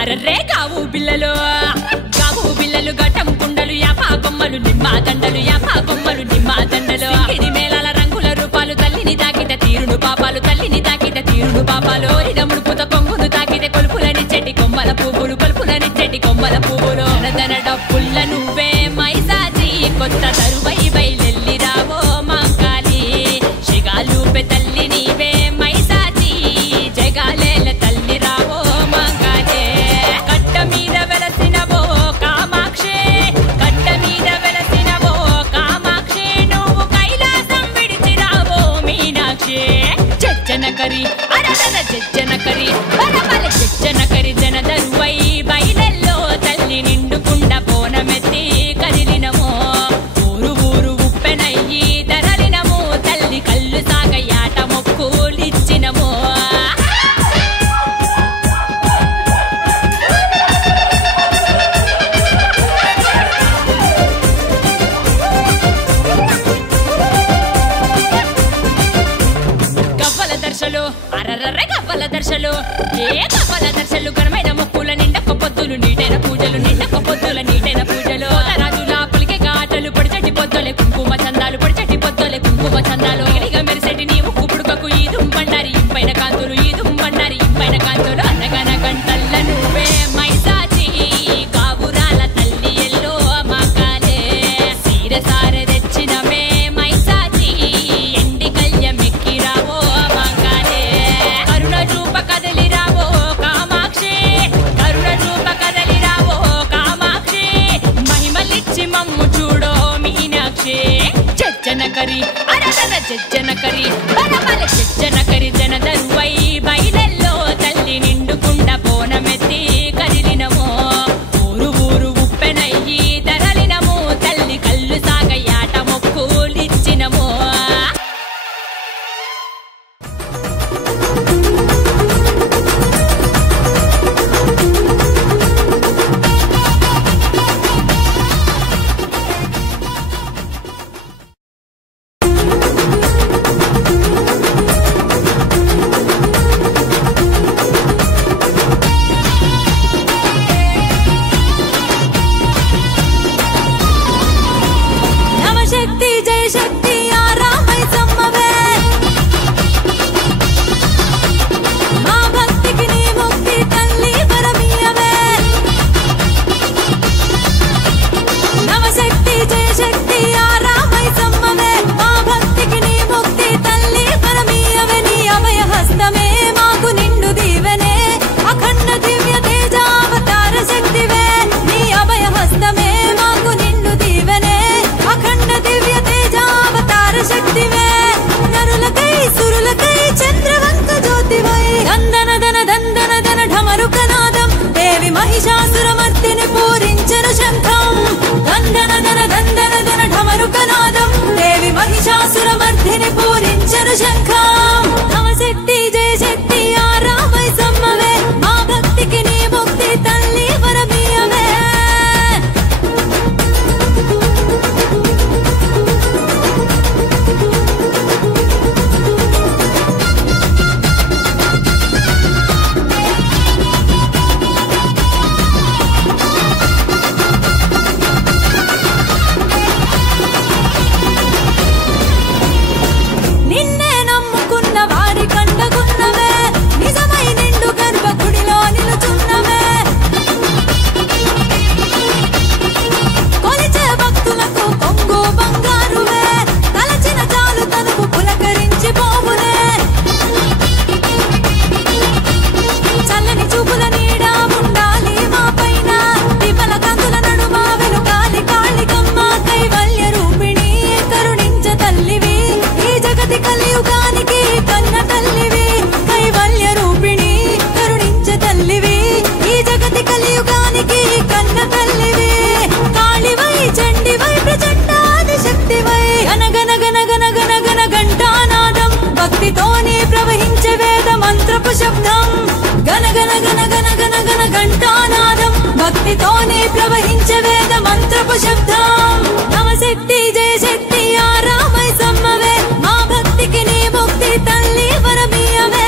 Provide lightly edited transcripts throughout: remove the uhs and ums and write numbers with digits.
అరరే గావు బిల్లలు ఘటం కుండలు యాపా బొమ్మలు నిమ్మ దండలు యాపా బొమ్మలు నిమ్మ దండలు కిడి మేళాల రంగుల రూపాలు తల్లిని తాకితే తీరును పాపాలు తల్లిని తాకితే తీరును పాపాలు ఇదముడు పూత కొంగును తాకితే కొలుపులని చెట్టి కొమ్మల పువ్వులు కొలుపులని చెట్టి కొమ్మల పువ్వులు ధన డబ్బుల్ల నువ్వే మైసాచి కొత్త తరువై బయలెల్లి రావో మాంకాలి శిగాలు తల్లి నీవే మైసాచి జగాలేల తల్లి రావో మాంకాలే కట్ట మీద వెలసినవో కామాక్షి కట్ట మీద వెలసినవో కామాక్షి నువ్వు కైలాసం విడిచి రావో మీనాక్షి జజ్జనకరి అరదన జజ్జనకరి బలబల జజ్జనకరి జనదరువై బయలెల్లో తల్లి నిండుకుండ పోనమెత్తి కదిలినమో ఊరు ఊరు ఉప్పెనయ్యి ధరలినమో తల్లి కళ్ళు సాగయాట మొక్కులిచ్చినమో గవ్వల దర్శలు అరర్ర గవ్వల దర్శలు ఏ గవ్వల దర్శలు ఘనమైన మొక్కుల నిండక పొద్దులు నీటైన పూజలు నిండక పొద్దుల నీటైన పూజలు రాజుల పులికే కాటలు పొడిచెట్టి పొద్దులే కుంకుమ చందాలు పొడిచెట్టి పొద్దులే కుంకుమ చందాలు ఇడిగా మెరిసెట్టి నీ ముక్కు పుడుకకు ఈ దుంబండారి ఇంపైన కాంతులు ఈ దుంబండారి ఇంపైన కాంతులు అన్నగన గంటల్ల నువ్వే మైసాచి కావురాల తల్లి ఎల్లో మాకాలే సీర సారె తెచ్చినమే మైసాచి ఎండి కళ్యమెక్కి రావో మాకాలే కరుణ చూప కదలి రావో కామాక్షి కరుణ చూప కదలి రావో కామాక్షి మహిమలిచ్చి మమ్ము చూడో మీనాక్షి జజ్జనకరి అరదన జజ్జనకరి బలబల జజ్జనకరి జనదరువై బయలెల్లో తల్లి నిండుకుండ పోనమెత్తి కదిలినమో ఊరు ఊరు ఉప్పెనయ్యి ధరలినమో తల్లి కళ్ళు సాగయాట మొక్కులిచ్చినమో నవశక్తి జయ శక్తి ఆరామై సమ్మవే మా భక్తికి నీ ముక్తి తల్లి వరమియవే నవశక్తి జయ శక్తి ఆరామై సమ్మవే మా భక్తికి నీ ముక్తి తల్లి వరమియవే నీ అభయ హస్తమే మాకు నిండు దీవెనే అఖండ దివ్య తేజావతార శక్తివే నీ అభయ హస్తమే మాకు నిండు దీవెనే అఖండ దివ్య తేజావతార శక్తివే నరులకై సురులకై చంద్రవంక జ్యోతివై దందన దన దందన దన ఢమరుకనాదం దేవి మహిషాసురమర్దిని పూరించెను శంఖం దందన దన దందన దన ఢమరుకనాదం దేవి మహిషాసురమర్దిని పూరించెను శంఖం నవశక్తి జయ శక్తి ఆరామై సమ్మవే మా భక్తికి నీ ముక్తి తల్లి వరమియవే నిన్నే నమ్ముకున్న వారి కండగున్నవే నిజమై నిండు గర్భగుడిలో నిలుచున్నవే కొలిచే భక్తులకు కొంగు బంగారువే తలచిన చాలు తనుకు పులకరించి పోవునే చల్లని చూపుల నీడ ఉండాలి మా పైన విమల కందుల నడుమ వెనుకాలి కాళికమ్మ కైవల్య రూపిణి కరుణించ తల్లివి ఈ జగతి కలియుగానికి కన్న తల్లివి కైవల్య రూపిణి కరుణించ తల్లివి ఈ జగతి కలియుగానికి కన్న తల్లివి కాళివై చండివై ప్రచండాది శక్తివై గనగన గన గన గన గన ఘంటానాదం భక్తితోనే ప్రవహించే వేద మంత్రపు శబ్దం గనగన గన గన గన గన ఘంటానాదం భక్తితోనే ప్రవహించే వేద మంత్రపు శబ్దం నవశక్తి జయ శక్తి ఆరామై సమ్మవే మా భక్తికి నీ ముక్తి తల్లి వరమియవే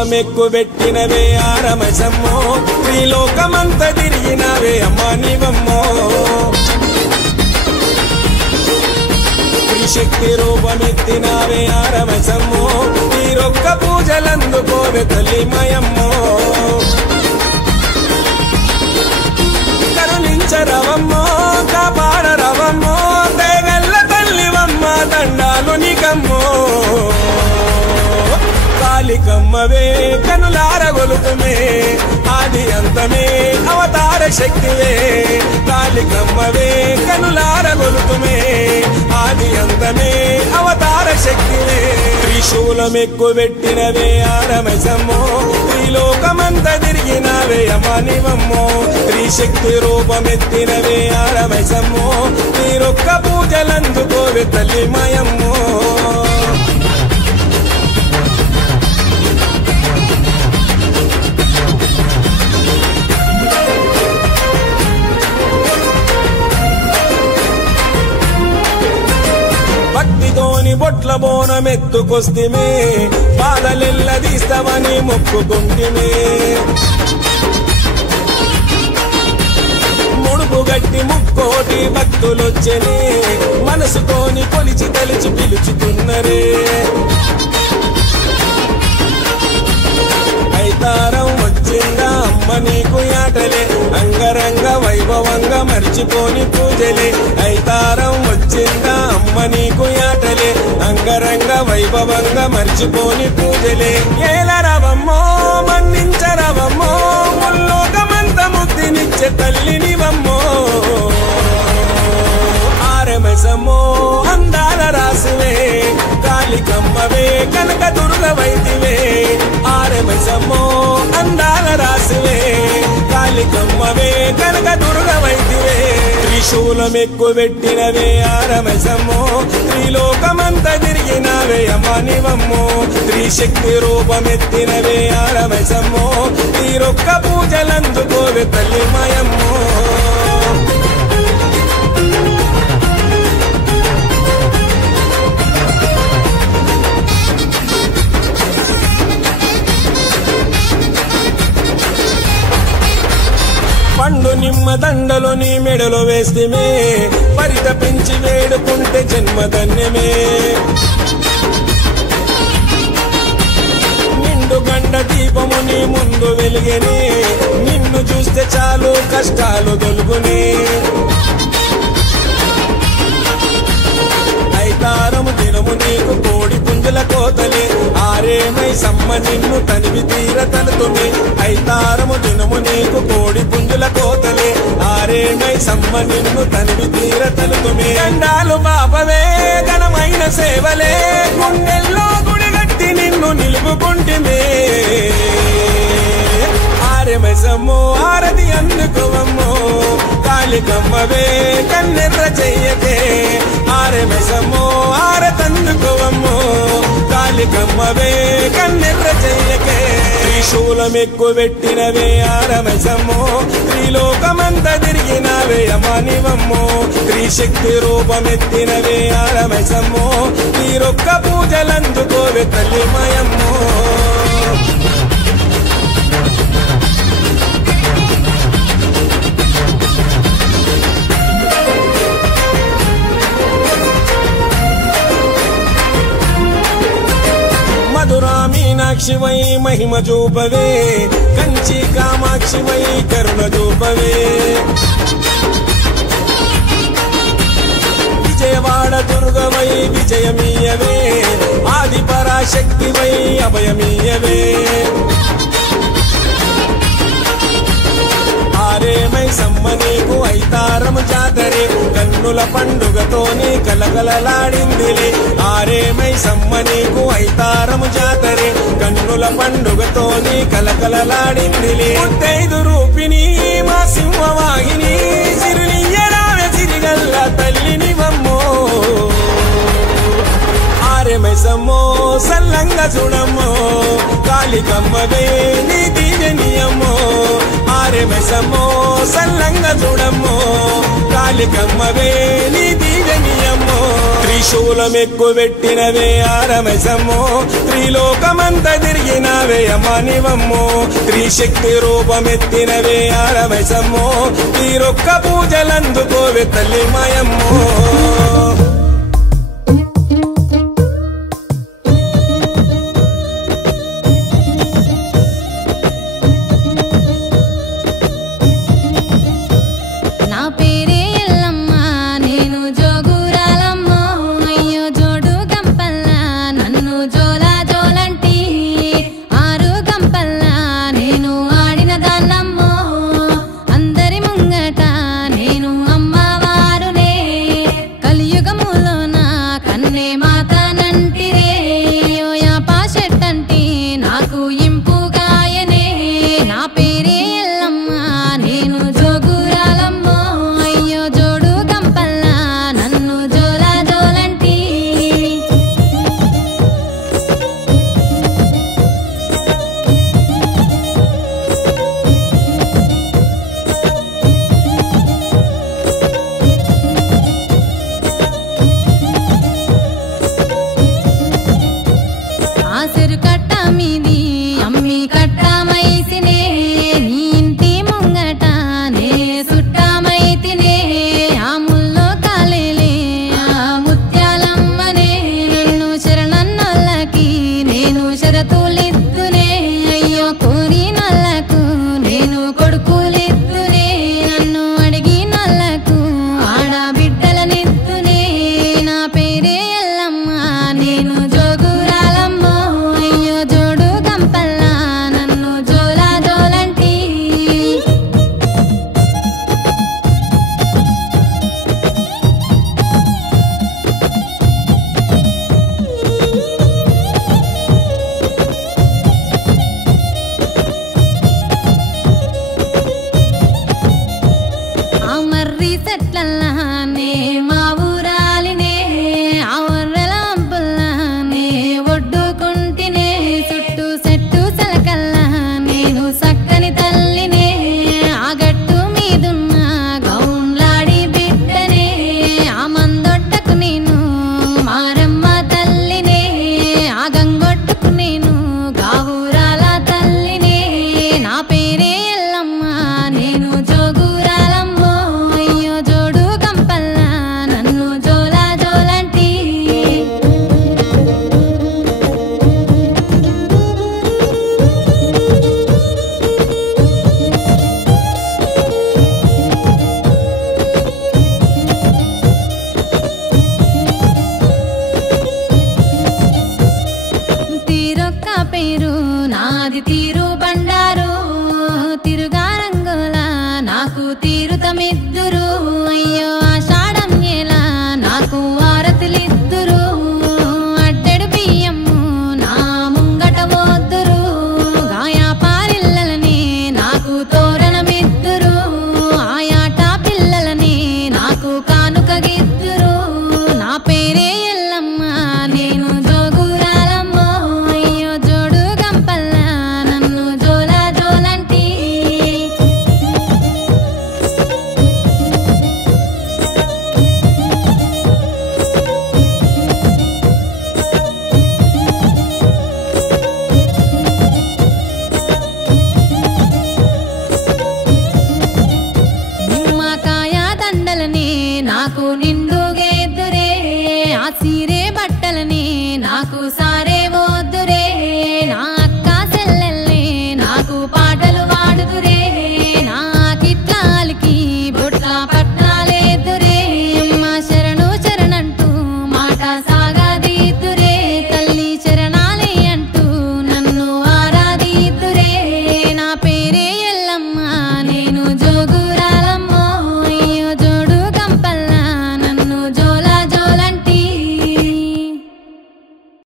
త్రిశూలమెక్కుబెట్టినవే ఆరమైసమ్మో త్రిలోకమంత తిరిగినవే అమ్మా నీవమ్మో శక్తి రూపమెత్తినావే ఆరమైసమ్మో నీరొక్క పూజలందుకోవే తల్లి మాయమ్మో కరుణించరవమ్మో కాపాడరవమ్మో దయగల్ల తల్లివమ్మ దండాలు నీకమ్మో కాళికమ్మవే కనులారగొలుతుమే ఆది అంతమే అవతార శక్తివే కాళికమ్మవే కనులారగొలుతుమే ఆది అంతమే అవతార శక్తివే త్రిశూలమెక్కుబెట్టినవే ఆరమైసమ్మో త్రిలోకమంత తిరిగినవే అమానివమ్మో త్రిశక్తి రూపమెత్తినవే ఆరమైసమ్మో నీరొక్క పూజలందుకోవే తల్లి మాయమ్మో భక్తితోని బొట్ల బోనమెత్తుకొస్తిమే బాధలెల్ల తీస్తామని మొక్కుకుంటిమే ముడుపు గట్టి ముక్కోటి భక్తులొచ్చనే మనసుతోని కొలిచి తలిచి పిలుచుతున్నరే ఐతారం వచ్చిందా అమ్మ నీకు యాటలే అంగరంగ వైభవంగా మర్చిపోని పూజలే ఐతారం వచ్చిందా అమ్మ నీకు యాటలే అంగరంగ వైభవంగా మర్చిపోని పూజలే ఏలరవమ్మో మన్నించరవమ్మో ముల్లోకమంత ముద్దినిచ్చే తల్లినివమ్మో ఆరమైసమ్మో అందాల రాసివే కాళికమ్మవే కనక దుర్గవైతివే ఆరమైసమ్మో అందాల రాసివే కాళికమ్మవే కనక దుర్గవైతివే త్రిశూలమెక్కుబెట్టినవే ఆరమైసమ్మో త్రిలోకమంత తిరిగినవే అమానివమ్మో త్రిశక్తి రూపమెత్తినవే ఆరమైసమ్మో నీరొక్క పూజలందుకోవే తల్లి మాయమ్మో పండు నిమ్మ దండలు నీ మెడలో వేస్తేమే పరితపించి వేడుకుంటే జన్మధన్యమే నిండు గండ దీపము నీ ముందు వెలిగేనే నిన్ను చూస్తే చాలు కష్టాలు తొలుగునే ఐతారము దినము నీకు కోడి పుంజుల కోతలే ఆరేమై సమ్మ నిన్ను తనివి తీర తలుతుమే ఐతారము దినము నీకు కోడి పుంజుల కోతలే ఆరేమై సమ్మ నిన్ను తనివి తీర తలుతుమే గండాలు బాపవే ఘనమైన సేవలే గుండెల్లో గుడిగట్టి నిన్ను నిలుపుకుంటిమే ఆరమైసమ్మో ఆరతి అందుకోవమ్మో కాళికమ్మవే కన్నెర్ర చెయ్యకే ఆరమైసమ్మో ఆరతందుకోవమ్మో కాళికమ్మవే కన్నెర్ర చెయ్యకే త్రిశూలమెక్కుబెట్టినవే ఆరమైసమ్మో త్రిలోకమంత తిరిగినవే అమానివమ్మో త్రిశక్తి రూపమెత్తినవే ఆరమైసమ్మో నీరొక్క పూజలందుకోవే తల్లి మాయమ్మో మధురా మీనాక్షివై మహిమ చూపవే కంచి కామాక్షివై కరుణ చూపవే విజయవాడ దుర్గవై విజయమీయవే ఆది పరాశక్తివై అభయమీయవే ఆరేమై సమ్మ నీకు ఐతారము జాతరే కన్నుల పండుగతోని కలకలలాడిందిలే ఆరేమై సమ్మ నీకు ఐతారము జాతరే కన్నుల పండుగతోని కలకలలాడిందిలే ముత్తైదు రూపిణి మా సింహవాహిని సిరులియ్యరావే సిరిగల్ల తల్లినివమ్మో ఆరేమై మైసమ్మో సల్లంగా చూడమ్మో కాళికమ్మవే నీ దీవెనియమ్మో ఆరే మైసమ్మో సల్లంగా చూడమ్మో కాళికమ్మవే నీ దీవెనియమ్మో త్రిశూలం ఎక్కువ పెట్టినవే ఆరమైసమ్మో త్రిలోకమంతా తిరిగినవే అమ్మనివమ్మో త్రిశక్తి రూపమెత్తినవే ఆరమైసమ్మో తీరొక్క పూజలందుకోవే తల్లి మాయమ్మో